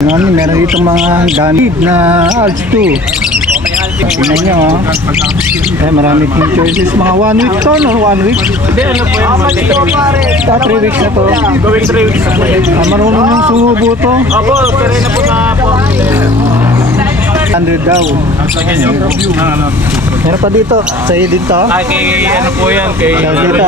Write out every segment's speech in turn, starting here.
Meron dito mga ganib na Alps 2. Tingnan nyo, oh. Marami pong choices. Mga 1 week to, no? 1 week? Hindi, ano po yan? 3 weeks na to. Gawin 3 weeks na po yan. Marunong ng sumubo to. Opo, sir na po na po. 100 daw. Meron pa dito. Sa'yo dito. Ay, kay ano po yan? Kay Dito.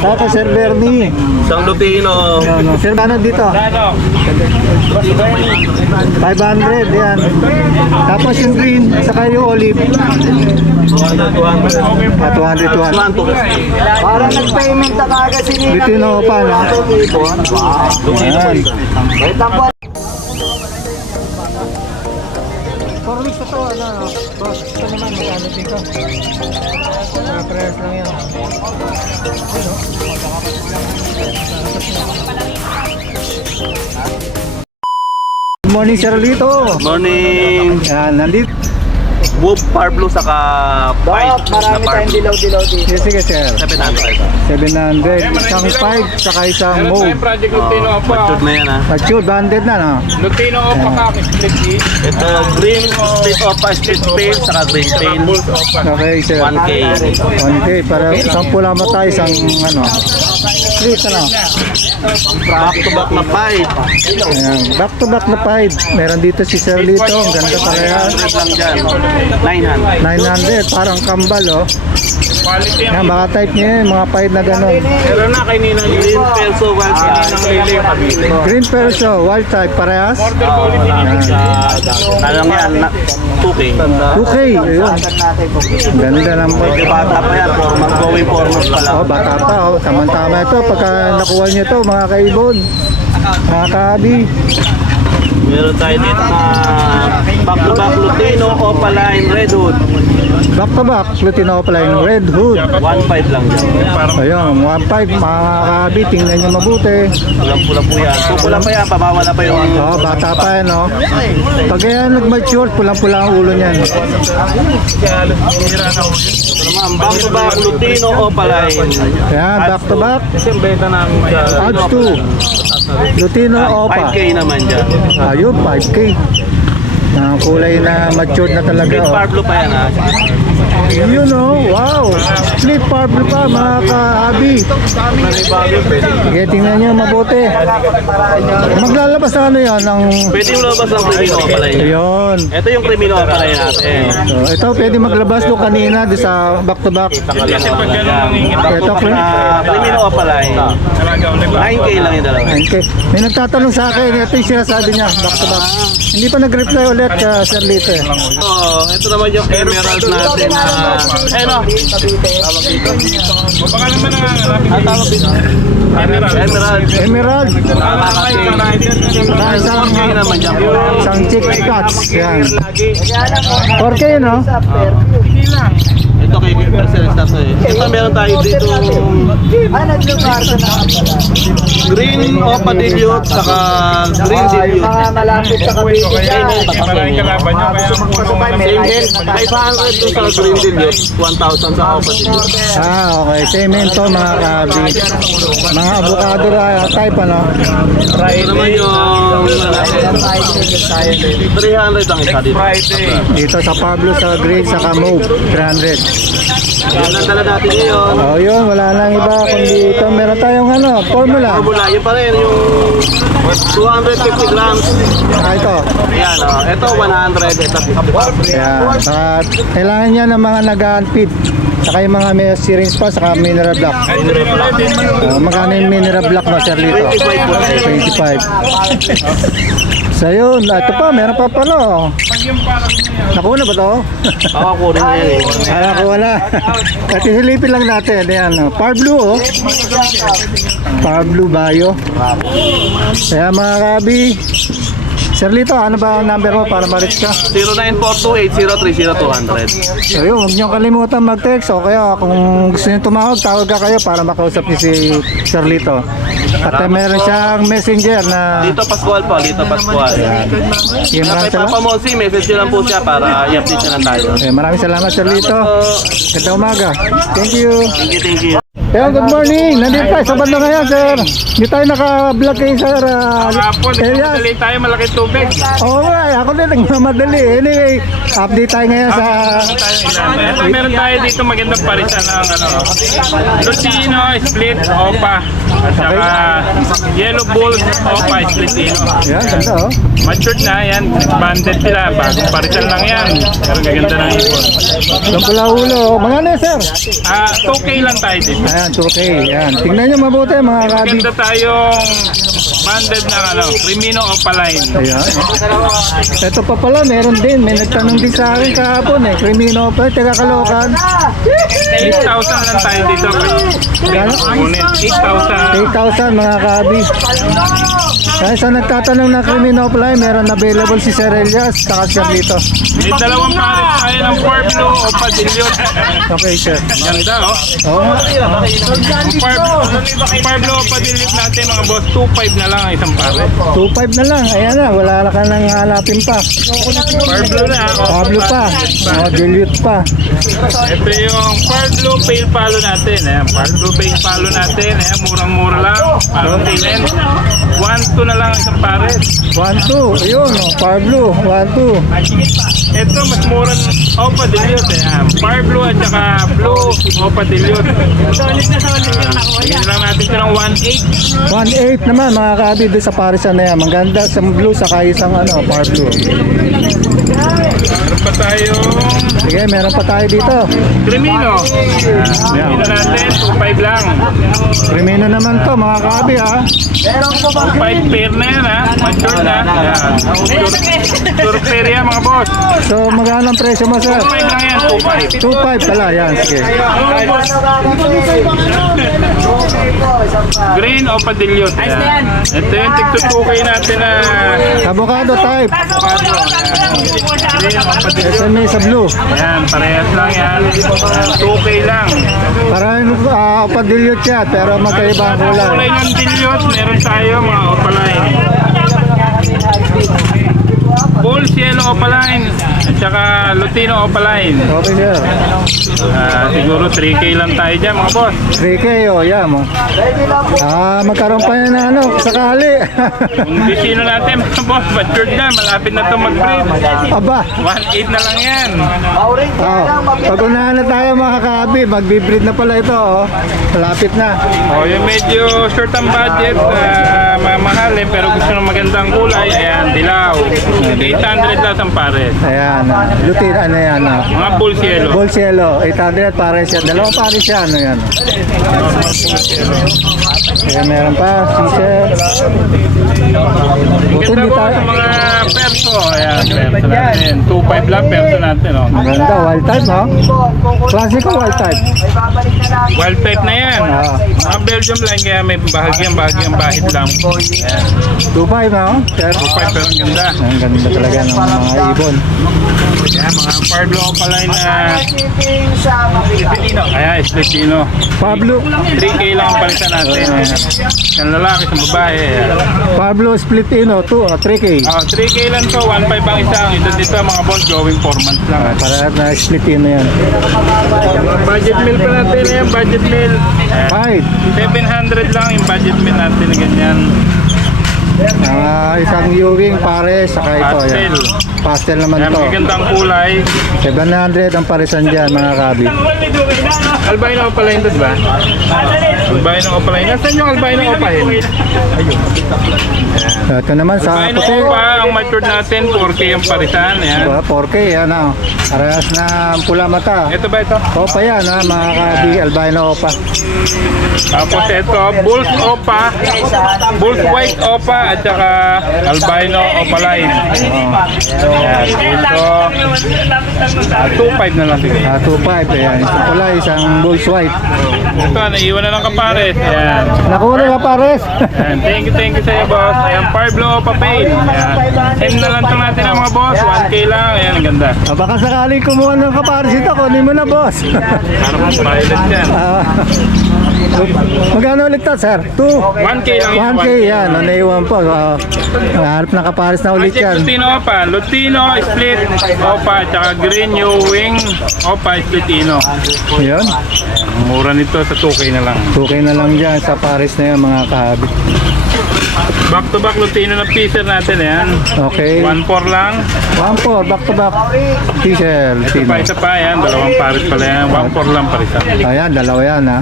Saka Sir Bernie. Sang Lutino. Sir, ano dito? 500, yan. Tapos yung green, saka yung olive. 200. 200. Para nag-payment na kagad si Nina. Dito yung pa, no? Ayan. Wait lang po. 4 weeks na to, ano? Boss, ito naman, magkano dito? Prayers lang yan. Good morning, Sir Lito. Morning. Yan, nandito. Wolf Parblo saka Dok, marami tayong dilaw-dilaw dito. Sige, sir. 700. 700. Isang 5, saka isang mauve. Project Lutino Opa. Matured na yan ha. Matured, banded na, no? Lutino Opa ka, split E. Ito, green split opa, split pail, saka green pail. Okay, sir. 1K. 1K, para isang pula matay, isang ano. Split, ano? Back to back na 5. Ayan, back to back na 5. Meron dito si Sir Lito. Ang ganda pala yan. 100 lang dyan. 900. 900, parang kambal, oh. Quality Yan, ang baka type niya yun, mga 5 na gano'n. meron na kay Nina Green Lilin. Perso, 1K. Ng Lili, Cavite. Green Perso, wild type, parehas. Order quality Nina. Alam yan, 2K. 2K, ayun. natin po. Ganda ng Medyo bata pa yan, going forward pa lang. Oh, bata pa, oh. Tama-tama ito. Pagka nakuha niyo ito, mga kaibon. Mga kaabi. Meron tayo dito mga back to back Lutino, Opaline, Red Hood. Back to back, Lutino Opaline, Red Hood. 1.5 lang dyan. Ayun, 1.5, mga kaabi. Tingnan niyo mabuti. Pulang-pula po yan. Pupula pa yan, pamawala pa yung ano. Oh, bata pa yan, oh. Pag yan nag-mature, pulang-pula ang ulo niyan. Ito naman, back to back Lutino, Opaline. Yan, back to back. Kasi yung benta namin sa Odds 2. Lutino Opa. 5K naman dyan. Ayun, 5K. Ang kulay na matured na talaga, Green oh. Parblo pa yan ha. Yun, oh, wow. Split purple pa, mga kaabi. Sige, tingnan nyo mabuti. Maglalabas na ano yan ng... Pwede yung labas ng Crimino Opaline. Ayun. Ito yung Crimino Opaline natin. So, ito pwede maglabas doon kanina doon sa back to back. Kasi pag gano'n nangingin Ito, Crimino Opaline. talaga ulit. 9K lang yung dalawa. okay. May nagtatanong sa akin, ito yung sinasabi niya, back to back. Hindi pa nag-reply ulit Sir Lito. So, ito naman yung Emerald natin na... Ano? Tawag dito. Baka naman nangangarapin. Ang tawag dito. Emerald. Emerald. Isang Isang, 4K naman dyan. isang chick cats. Yan. 4K, no? Hindi lang. Ito kay Percel Stars eh. Ito meron tayo dito Naglugar sa green Opa Dilute saka green Dilute. mga malapit sa Cavite Kaya dyan. maraming kalaban niya. Kaya Same din. 500 dun sa green Dilute. 1,000 sa Opa Dilute. Okay. Same ito, mga kabi. Mga avocado type, ano? Ito naman yung 300 ang isa dito. Friday. Dito sa Pablo, sa grade, sa mauve, 300. Yan ang dala natin ngayon. Oh, yun, wala nang iba kundi ito. Meron tayong ano, formula. Formula, yun pa rin yung 250 grams. Ito. Yan o. Ito 100. Ito 50. Yan. At kailangan niya ng mga nag-unfit. Saka yung mga may syringe pa, saka mineral block. Magkano yung mineral block mo, Sir Lito? 25 po. 25. So yun, ito pa, meron pa pala. Oh. Nakuha na ba to? Pakakunin niya yan eh. Nakuha na. At isilipin lang natin. Ayan, oh. Par blue, oh. Par blue bayo. Kaya mga kabi, Sir Lito, ano ba ang number mo para ma-reach ka? 0942-8030200. So yun, huwag niyong kalimutan mag-text o kaya kung gusto niyo tumawag, tawag ka kayo para makausap niyo si Sir Lito. At meron siyang messenger na... Dito Pascual po, dito Pascual. Yung Kaya maraming kay salamat. Papa Monsi, message nyo lang po siya para i-update nyo lang tayo. Maraming salamat, Sir Lito. Ganda umaga. Thank you. Thank you, thank you. Kaya good morning. Nandito tayo sa banda ngayon, sir. Hindi tayo naka-vlog kay sir. Kahapon, Elias. nagmadali tayo malaki tubig. Oo nga, ako din nagmamadali. Anyway, update tayo ngayon sa... Ito, meron tayo dito magandang parisan ng Lutino, split, opa. At saka yellow bulls, opa, split ino. Yan, ganda oh. Matured na yan, expanded sila. Bagong parisan lang yan. Pero gaganda ng ipon. Yung pula-ulo. Mga ano, sir? 2K lang tayo dito. Ayan, 2K. Yan. Tingnan nyo mabuti, mga kabi. Maganda tayong banded ng Crimino Opaline. Ayan. Ito pa pala, meron din. May nagtanong din sa akin kahapon eh. Crimino pa, taga Caloocan. 8,000 lang tayo dito. Ngunit 8,000. 8,000 mga kabi. Kaya sa nagtatanong na Crimino Fly, meron available si Sir Elias, saka siya dito. May dalawang pares tayo ng Parblo o Padilyon. Okay, sir. Ganda oh. Oo nga. Parblo o Padilyon natin mga boss, 2.5 na lang ang isang pare. 2.5 na lang. Ayan na, wala ka nang hanapin pa. Parblo na oh. Pablo pa. O, dilute pa. Ito yung Parblo Pale Palo natin. Ayan, Parblo Pale Palo natin. Ayan, murang-mura lang. Parang tail 1-2 na lang ang isang pares. 1-2. Ayun, o, Pablo. 1-2. Ito, mas mura ng Opa Dilute. Ayan, Parblo at saka Blue Opa Dilute. Bigyan lang natin ito ng 1.8. 1.8 naman mga kabi doon sa parisan na yan. Maganda sa blue, saka isang Pablo. Meron pa tayong Sige, meron pa tayo dito. Crimino. Crimino natin, 2.5 lang. Crimino naman to mga kabi ha. 5 pair na yan ha. Mature na. Ayan. Mature pair yan mga boss. So magkano ang presyo mo, sir? 2.5 lang yan, 2.5. 2.5 pala, yan. Sige. Green o Padilyon. Ayan. Ito yung tigtutukay natin na Avocado type. Green o Padilyon. SMA sa blue. Ayan, parehas lang yan. 2K lang. Parang padilyot siya, pero magkaiba ang Kulay kulay. ng dilyot, meron tayo mga opaline. Bulls yellow opaline at saka Lutino opaline. Okay, sir. Siguro 3K lang tayo dyan mga boss. 3K, yan mo. Magkaroon pa yan na sakali. Kung bisino natin mga boss, matured na, malapit na ito mag-breed. Aba. 1.8 na lang yan. Pag unahan na tayo mga kabi, magbibreed na pala ito. Malapit na. Yung medyo short ang budget, mahal pero gusto ng magandang kulay, ayan, dilaw. 800 lang ang pares. Ayan. Lutin, ano yan. Mga bulls yellow. Bull cielo, 800 pares yan. Dalawang pares yan. Ano yan. Kaya meron pa, sisir. Buto Ganda hindi po tayo. sa mga perso. Ayan, perso natin. 2.5 lang perso natin. Oh. Maganda, wild type, no? Classic wild type. Wild type na yan. Mga Belgium lang kaya may bahagyang bahid lang. 2.5, no? Sir? 2.5 pero ang ganda. Ang ganda talaga ng mga ibon. Ayan, mga Parblo Opaline na ayan, Spletino. Pablo, 3K lang ang palitan natin. Ayan. Yung lalaki sa babae. Ayan. Pablo split 3K. 3K lang to, 1.5 ang isang. Ito dito mga boss, going 4 months lang. Para na split yan. Budget meal pa natin yan, budget meal. 700 lang yung budget meal natin na ganyan. Isang Ewing pares, saka ito. Pastel. Yan. Pastel naman Ayan, to. magandang kulay. 700 ang parisan dyan mga kabi. Albino Opaline to, diba? Albino Opaline. Nasaan yung Albino Opaline? Ayun. Ito naman sa Albino puti. Opa, ang matured natin, 4K yung parisan. Ayan. 4K, yan o. Parehas na pula mata. Ito ba ito? Opa yan mga kabi, albino opa. Tapos ito, Bulls Opa, Bulls White Opa, at saka Albino Opaline. Ayan, ito, 2.5 na lang siguro. 2.5, ayan. Isang pula, isang bulls white. Ito, naiwan na lang kapares. Ayan. Nakuha ka pares. Ayan, thank you sa iyo, boss. Ayan, Parblo Opa Pale. Ayan. Send na lang ito natin ang mga boss. 1K lang. Ayan, ang ganda. Baka sakaling kumuha ng kapares ito, kunin mo na boss. Para po pilot yan. Magkano ulit to, sir? 1K lang yan. 1K yan, naiwan po. Hanap ng kapares na ulit Project yan. Lutino Opa. Lutino, Split Opa, at saka Green New Wing Opa, Splitino. Yun. Mura nito sa 2K na lang. Okay na lang dyan sa Paris na yan mga kahabi. Back to back Lutino na piecer natin yan. Okay. 1.4 lang. 1-4, back to back. T-shirt. Isa pa yan. Dalawang pares pala yan. 1.4 lang parisa. Ayan, dalawa yan ha.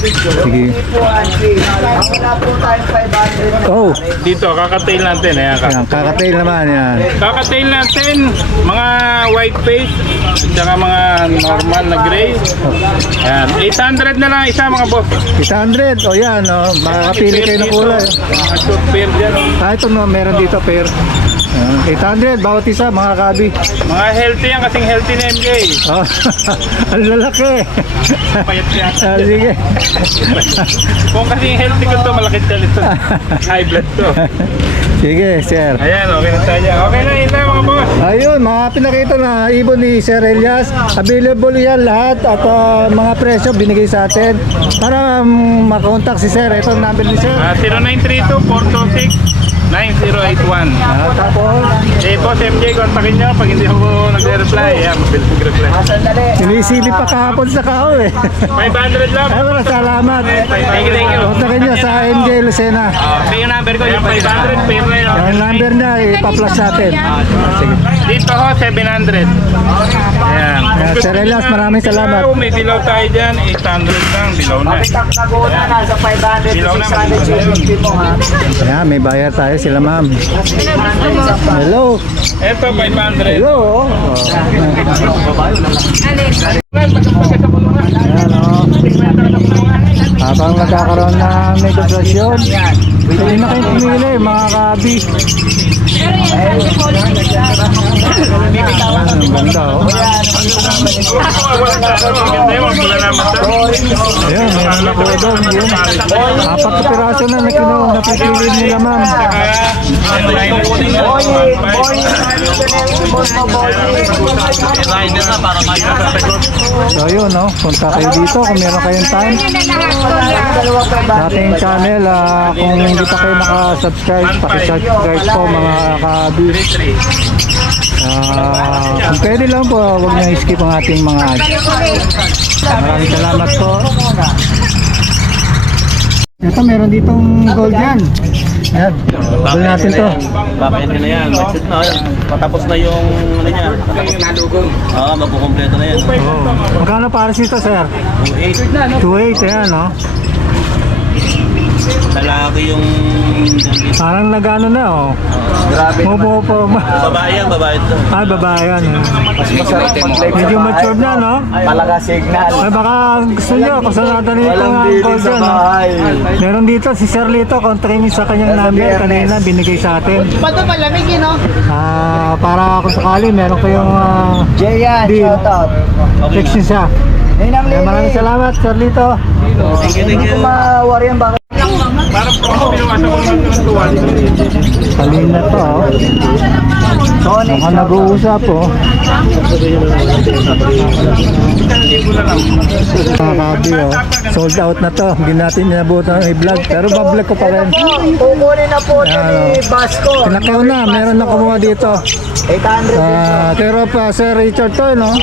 Sige. Wala po tayong 500. Oh, Dito, kakatail natin. Ayan, yan, kakatail naman yan. kakatail natin. Mga white face. Tsaka mga normal na gray. Ayan. 800 na lang isa mga boss. 800, o yan, makakapili kayo ng kulay. Mga short pair dyan. Ito no, meron dito pair. Ayan, 800, bawat isa mga kabi. Mga healthy yan kasing healthy na MJ. Oh, ang lalaki. Payat siya. Sige. Kung kasing healthy ko to, malaki talit to. High blood to. Sige, sir. Ayan, okay na tayo. Okay na, yun lang mga boss. Ayun, mga pinakita na ibon ni Sir Elias. Available yan lahat at mga presyo binigay sa atin. Para makontak si Sir, ito ang number ni Sir. 0932-426-9081. Tapos, Boss MJ, kontakin nyo pag hindi ako nagre-reply. Ayan, mabilis mag-reply. Sandali. sinisili pa kahapon sa kao eh. 500 lang. Ay, wala, salamat. Thank you. Kontakin nyo sa MJ Lucena. Yung number ko, yung 500, pay mo yun. Yung number niya, ipa-plus sa atin. Sige. Dito ho, 700. Ayan. Sir Elias, maraming salamat. May dilaw tayo dyan, 800 lang, dilaw na. Kapitak Laguna, nasa 500 Dilaw to na, 600 mo ha. Ayan, may bayar tayo sila ma'am. Hello. Ito, 500. Hello. Ayan o. Habang nagkakaroon ng negosasyon, hindi na kayo pumili mga kabi. Ayan, ang ganda o. Ayan, mayroon na po doon. Yun. 4 na piraso na napipili nila ma'am. So yun no, punta kayo dito kung meron kayong time sa ating channel. Kung hindi pa kayo nakasubscribe, pakisubscribe po mga kabi. Kung pwede lang po, huwag nyo skip ang ating mga ads. Maraming salamat po. Ito meron ditong gold yan. Ayan, gold natin to. Babayan ka na yan. Exit na. Matapos na yung ano niya. Oo, magkukompleto na yan. Oh. Magkano para sito sir? 2.8. 2.8 ayan no. Lalaki yung... Parang nagano na oh. Grabe naman. Opo. Babae yan, babae ito. Ay, babae yan. Masarap mag-live. Medyo matured na, no? Palaga signal. Ay, baka gusto nyo, pasalatan nyo Walang ang billing gold sa yan, no? bahay. Meron dito, si Sir Lito, kontrahin sa kanyang number kanina, binigay sa atin. Pato malamig yun, no? Para kung sakali, meron kayong Jayan, Deal. shoutout. text nyo siya. Ninang Ay, maraming salamat, Sir Lito. Thank you. Mawari yan, bakit? Parang pinuwasan ko naman ng tuwan. Kanina to, oh. Sonic, Mukhang nag-uusap, oh. Mga kabi, oh. Sold out na to. Hindi natin inabutan ng i-vlog. Pero ba-vlog ko pa rin. kukunin na po ito ni Basco. Pinakaw na, meron na kumuha dito. 800 Pero pa Sir Richard to, no?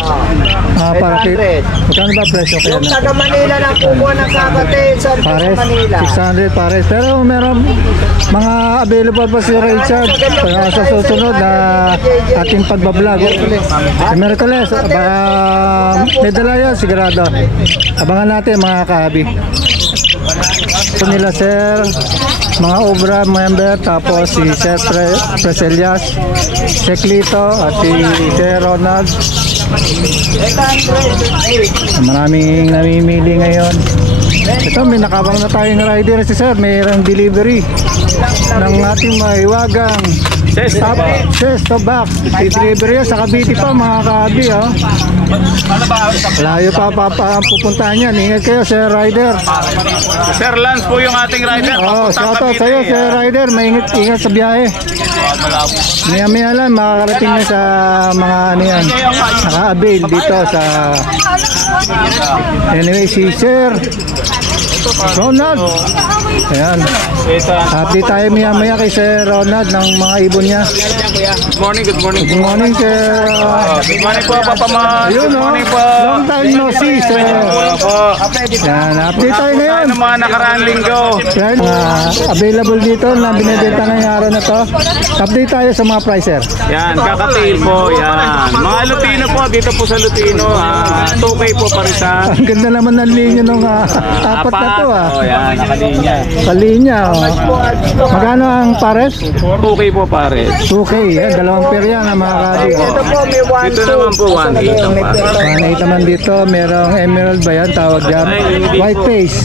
Para 800. Magkano ba presyo kaya Yung na? taga Manila lang kukuha ng kakatid sa Pares, Manila. 600 pares. Pero meron mga available pa si Richard sa susunod na ating pagbablog. Si Merkules, may dala yun, sigurado. Abangan natin mga kahabi. Ito nila Sir, mga Obra member, tapos si Sir Preselias, si Clito, at si Sir Ronald. Maraming namimili ngayon. Ito, may nakabang na tayong rider si Sir, mayroong delivery ng ating maiwagang Sesto box. I-delivery yan sa Cavite pa mga kahabi, oh. Layo pa pupuntahan yan. Ingat kayo Sir Rider. Sir Lance po yung ating rider. Oh, shoutout sa'yo Sir Rider. Ingat sa biyahe. Maya lang makakarating na sa mga ano yan, naka-avail dito sa anyway si Sir Ronald. Ayan. Update tayo maya kay Sir Ronald ng mga ibon niya. Good morning. Good morning, Sir. Good morning po, Papa Ma. Ayun, Good oh. morning po. Long time no see, Sir. Po. Yan, update tayo ngayon. Ano mga nakaraang linggo? Yan, available dito na binibenta ngayong araw na to. Update tayo sa mga price, Sir. Yan, kakatail po. Yan. Mga Lutino po, dito po sa Lutino. 2K po parisan. Ang ganda naman ng linya ng apat na to, Oh, yan, nakalinya. Kalinya, oh. Magkano ang pares? 2K po pare. 2K, yan, dalawang pair yan, mga kabi. Ito po, may 1, Dito naman po 1.8 ang pare. 1.8 naman dito, merong emerald ba yan, tawag dyan? White face,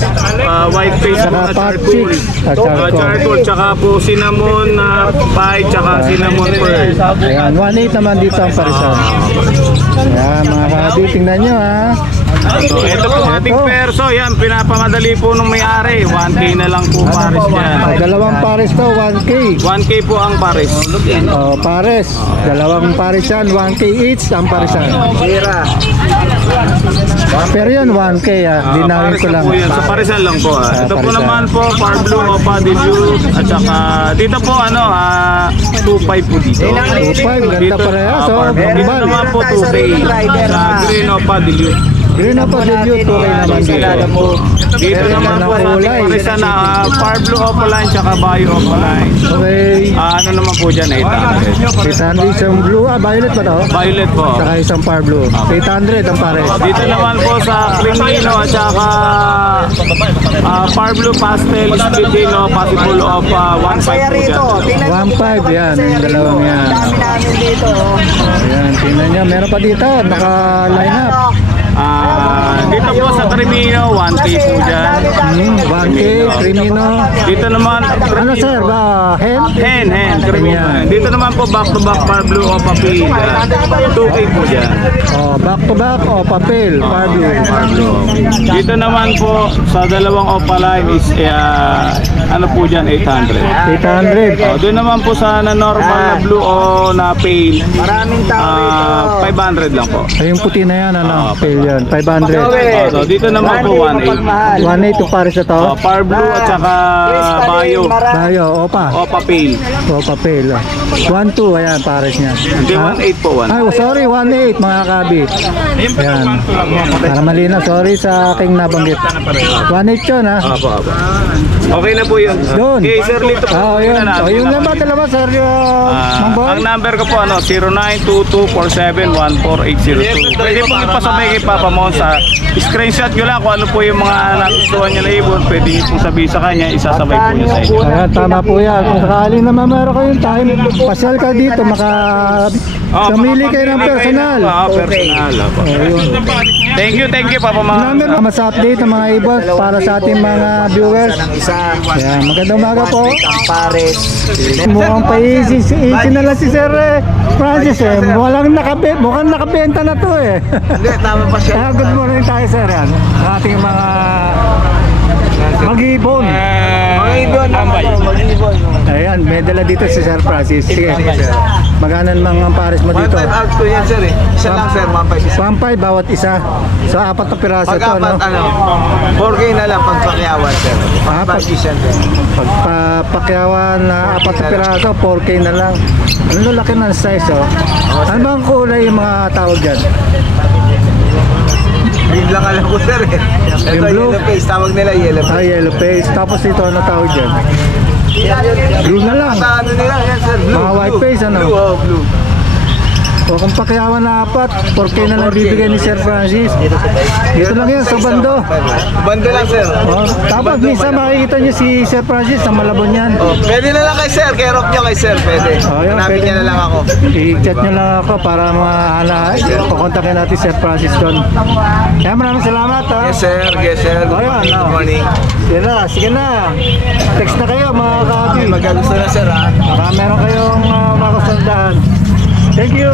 White face po saka na pot charcoal. chicks, at charcoal. Charcoal, tsaka po cinnamon pie, tsaka cinnamon pearl. Ayan, 1.8 naman dito ang parisan. Ayan, mga kabi, tingnan nyo, ha. So, ito po ating perso. Yan, pinapamadali po nung may-ari. 1K na lang po pares dyan. Dalawang pares to, 1K. 1K po ang pares. Oh, pares. Dalawang pares yan, 1K each ang parisan. Sira. Pero yan, 1K, ha. Dinawin ko lang. Po yan. Sa parisan lang po. Ito po parisan. naman po, Far Blue, Opa, Dilute. At saka, dito po, 2.5 po dito. 2.5, ganda parehas, oh. Dito Gimbal. naman po 2K. Sa Green, Opa, Dilute. Green na po, debut, 2K naman dito. Dito naman po sa ating parisan na Far Blue, Opa Line, tsaka Bayo, Opa Line. Okay. Ano naman po dyan, 800. 800 isang blue, violet ba to? Violet po. Saka isang par blue. 800 ang pares. Dito naman po sa Crimino at saka Far Blue Pastel Spitino, possible of 1.5 Kaya po rito, dyan. tingnan nyo 1.5 yan, yung dalawang yan. Dami namin dito. Ayan, tingnan nyo. Meron pa dito, naka-line up. Dito po sa Crimino, 1K po dyan. 1K, Crimino. Dito naman, Ano sir, ba? Hen? Crimino. Ayan. Dito naman po back to back Far Blue o Papil. 2K po dyan. Oh, back to back, oh, papel, par blue. Dito naman po sa dalawang opaline is ano po dyan, 800. 800. Doon naman po sa na normal na blue o na pale, Maraming tao rito. 500 lang po. Ay, yung puti na yan, ano? Pale yan, 500. So dito naman po 1.8. 1.8 yung pares na to. Far blue at saka bayo. Bayo, opa. Opa pale. O, papel. 1.2, ayan, pares niya. Hindi, 1.8 po. Ay, sorry, 1.8 mga kabi. Ayan. Para malinaw, sorry sa aking nabanggit. 1.8 yun, ha? Apo. Okay na po yun. Doon. Okay, Sir Lito. Oo, yun. O, yung number dalawa, sir, Mangboy. Ang number ko po, 0922471480. Pwede pong ipasabay kay Papa Mon sa screenshot nyo lang kung ano po yung mga nagustuhan niya na ibon. Pwede nyo pong sabihin sa kanya, isasabay po niya sa inyo. Ayan, tama po yan. Kung sakali naman meron kayong time, pasyal ka dito, pamili kayo ng personal. Personal. Opo. Thank you Papa Mon. Number na mas update ng mga ibon para sa ating mga viewers. Ng isa. Ayan, magandang umaga po. Ang pares. Mukhang easy na lang si Sir Francis eh. Mukhang nakabenta na to eh. Hindi, tama pa siya. Kaya good morning tayo sir yan. Ang ating mga mag-ibon. Mag-ibon naman po, mag-ibon. Ayan, may dala dito si Sir Francis. Sige, magkano naman ang pares mo dito? 1.5 out ko yan, sir eh. Isa lang, sir, 1.5 isa. 1.5 bawat isa. So, 4 na piraso to, no? Pag-apat, 4K na lang pagpakyawan, sir. Pag-5 isa, sir. Pagpapakyawan na 4 na piraso, 4K na lang. Ano laki ng size, oh? Ano bang kulay yung mga tawag dyan? Yun lang alam ko, sir eh. Ito, Yung blue? yellow face. Tawag nila yellow face. Yellow face. Tapos ito, ano tawag dyan? Blue na lang. Sa ano nila, yan, sir. Blue. Mga white blue. face, ano? Blue, oh, blue. O kung pakyawan na 4, 4K na lang bibigay ni Sir Francis. Dito lang yan, sa bando. Bando lang, sir. O, tapos minsan makikita niyo si Sir Francis sa Malabon yan. Oh, pwede na lang kay sir. Kay rock nyo kay sir. Pwede. Oh, yun, Hanapin pwede. niya na lang ako. I-chat nyo lang ako para pakontakin natin Sir Francis doon. Kaya maraming salamat, ha? Yes, sir. Yes, sir. Good Oh, yan, morning. oh. Good morning. Sige na. Text na kayo, mga kabi. Magkagusto na, sir, ha? Baka meron kayong makasundahan. Thank you.